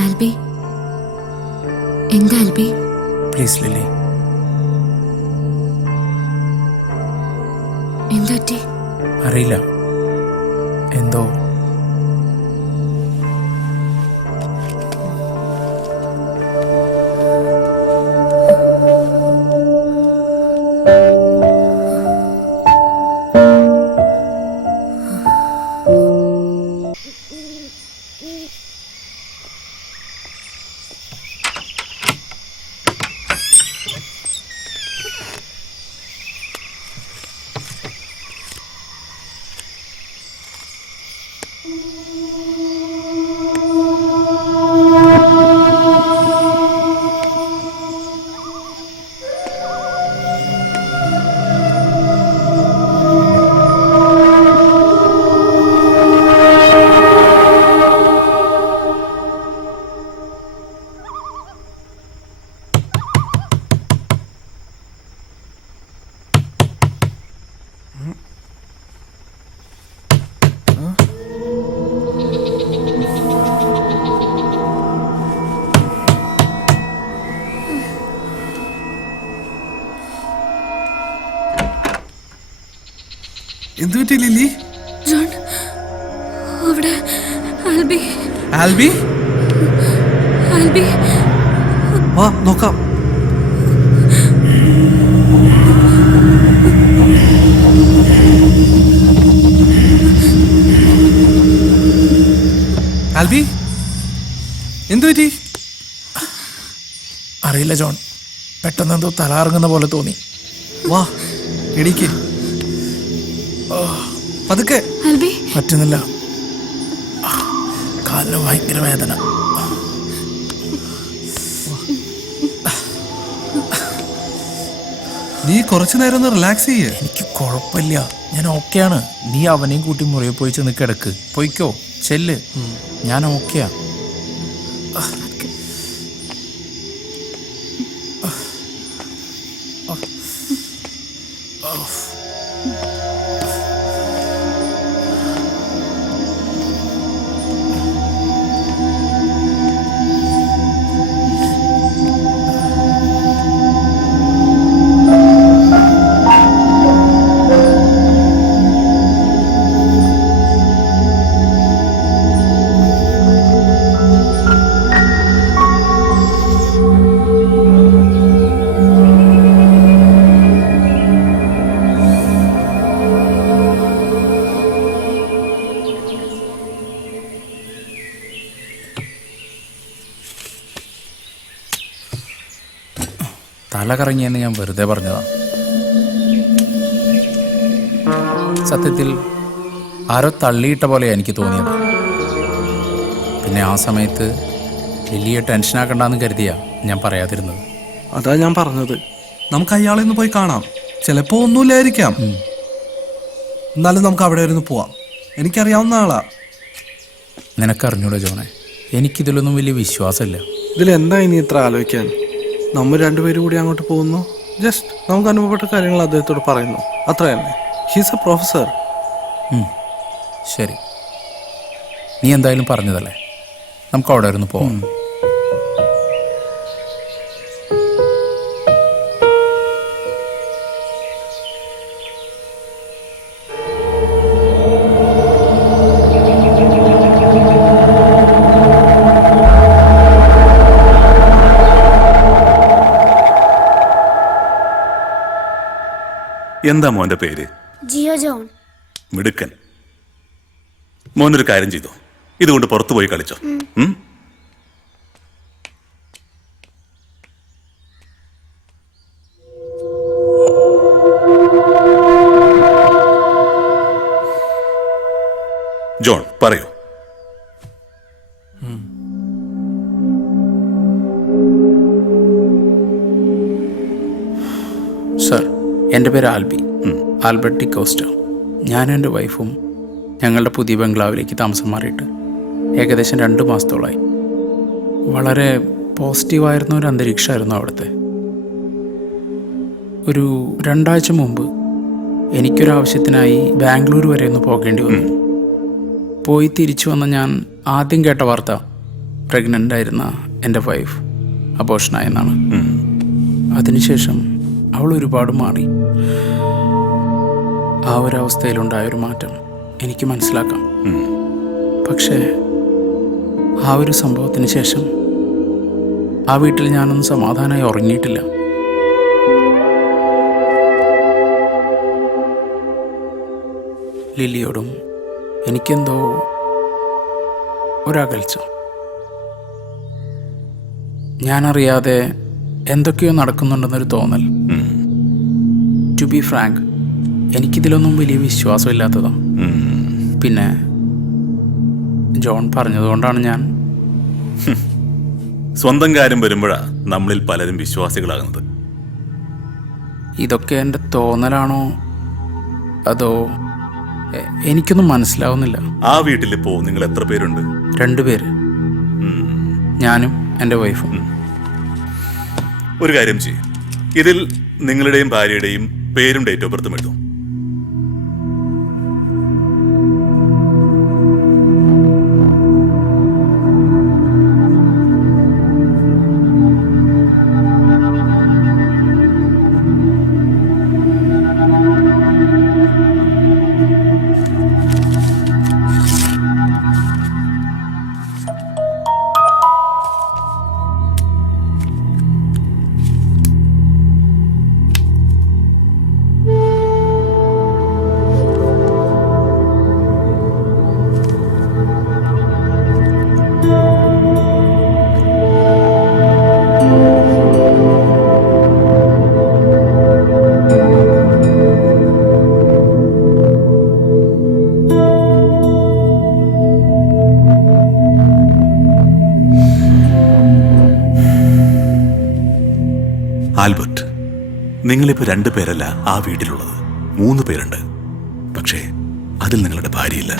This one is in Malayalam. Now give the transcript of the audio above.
ആൽബി, എന്താ ആൽബി? Please lily. എന്താ പറ്റി? അറിയില്ല, എന്തോ. എന്തു പറ്റി ലില്ലി? ജോൺ, അവിടെ ആൽബി. ആൽബി, ആൽബി, വാ നോക്കാം. ആൽബി, എന്തു പറ്റി? അറിയില്ല ജോൺ, പെട്ടെന്ന് എന്തോ തലകറങ്ങുന്ന പോലെ തോന്നി. വാ എണീക്ക്, പതുക്കെ. ആൽബി, പറ്റുന്നില്ല, കാലിന് ഭയങ്കര വേദന. നീ കുറച്ചു നേരം ഒന്ന് റിലാക്സ് ചെയ്യേ. എനിക്ക് കുഴപ്പമില്ല, ഞാൻ ഓക്കെയാണ്. നീ അവനെയും കൂട്ടി മുറിയെ പോയി ചെന്ന് കിടക്ക്. പോയിക്കോ, ചെല്ല്, ഞാൻ ഓക്കെയാ. തല കറങ്ങിയെന്ന് ഞാൻ വെറുതെ പറഞ്ഞതാണ്. സത്യത്തിൽ ആരോ തള്ളിയിട്ട പോലെയാണ് എനിക്ക് തോന്നിയത്. പിന്നെ ആ സമയത്ത് വലിയ ടെൻഷനാക്കണ്ടെന്ന് കരുതിയാ ഞാൻ പറയാതിരുന്നത്. അതാ ഞാൻ പറഞ്ഞത്, നമുക്ക് അയാളെ ഒന്ന് പോയി കാണാം. ചിലപ്പോ ഒന്നുമില്ലായിരിക്കാം, എന്നാലും നമുക്ക് അവിടെ വരെ ഒന്ന് പോവാം. എനിക്കറിയാവുന്ന ആളാ. നിനക്കറിഞ്ഞൂടെ ജോണെ, എനിക്കിതിലൊന്നും വലിയ വിശ്വാസമില്ല. ഇതിലെന്താ ഇനി ഇത്ര ആലോചിക്കാൻ? നമ്മൾ രണ്ടുപേരും കൂടി അങ്ങോട്ട് പോകുന്നു, ജസ്റ്റ് നമുക്ക് അനുഭവപ്പെട്ട കാര്യങ്ങൾ അദ്ദേഹത്തോട് പറയുന്നു, അത്ര തന്നെ. He's A professor. ശരി, നീ എന്തായാലും പറഞ്ഞതല്ലേ, നമുക്ക് അവിടെ ഒന്ന് പോവാം. എന്താ മോന്റെ പേര്? ജിയോ ജോൺ. മിടുക്കൻ. മോനൊരു കാര്യം ചെയ്തു, ഇതുകൊണ്ട് പുറത്തു പോയി കളിച്ചോ. ജോൺ പറയൂ. സർ, എൻ്റെ പേര് ആൽബി, ആൽബർട്ട് ഡിക്കോസ്റ്റ. ഞാനും എൻ്റെ വൈഫും ഞങ്ങളുടെ പുതിയ ബംഗ്ലാവിലേക്ക് താമസം മാറിയിട്ട് ഏകദേശം 2 മാസത്തോളമായി. വളരെ പോസിറ്റീവായിരുന്ന ഒരു അന്തരീക്ഷമായിരുന്നു അവിടുത്തെ. ഒരു 2 ആഴ്ച മുമ്പ് എനിക്കൊരാവശ്യത്തിനായി ബാംഗ്ലൂർ വരെ ഒന്ന് പോകേണ്ടി വന്നു. പോയി തിരിച്ചു വന്ന ഞാൻ ആദ്യം കേട്ട വാർത്ത പ്രഗ്നൻ്റ് ആയിരുന്ന എൻ്റെ വൈഫ് അബോഷനായെന്നാണ്. അതിനുശേഷം അവൾ ഒരുപാട് മാറി. ആ ഒരവസ്ഥയിലുണ്ടായൊരു മാറ്റം എനിക്ക് മനസ്സിലാക്കാം. പക്ഷേ ആ ഒരു സംഭവത്തിന് ശേഷം ആ വീട്ടിൽ ഞാനൊന്നും സമാധാനമായി ഉറങ്ങിയിട്ടില്ല. ലില്ലിയോടും എനിക്കെന്തോ ഒരകൽച്ച. ഞാനറിയാതെ എന്തൊക്കെയോ നടക്കുന്നുണ്ടെന്നൊരു തോന്നൽ. ടു ബി ഫ്രാങ്ക്, എനിക്കിതിലൊന്നും വലിയ വിശ്വാസമില്ലാത്തതാണ്. പിന്നെ ജോൺ പറഞ്ഞതുകൊണ്ടാണ് ഞാൻ സ്വന്തം കാര്യം വരുമ്പോഴാ നമ്മളിൽ പലരും വിശ്വാസികളാകുന്നത്. ഇതൊക്കെ എൻ്റെ തോന്നലാണോ അതോ എനിക്കൊന്നും മനസ്സിലാവുന്നില്ല. ആ വീട്ടിലിപ്പോ നിങ്ങൾ എത്ര പേരുണ്ട്? 2 പേര്, ഞാനും എൻ്റെ വൈഫും. ഒരു കാര്യം ചെയ്യും, ഇതിൽ നിങ്ങളുടെയും ഭാര്യയുടെയും പേരും ഡേറ്റ് ഓഫ് ബർത്തും എഴുതും. ആൽബർട്ട്, നിങ്ങളിപ്പോ 2 പേരല്ല ആ വീട്ടിലുള്ളത്, 3 പേരുണ്ട്. പക്ഷേ അതിൽ നിങ്ങളുടെ ഭാര്യയില്ല.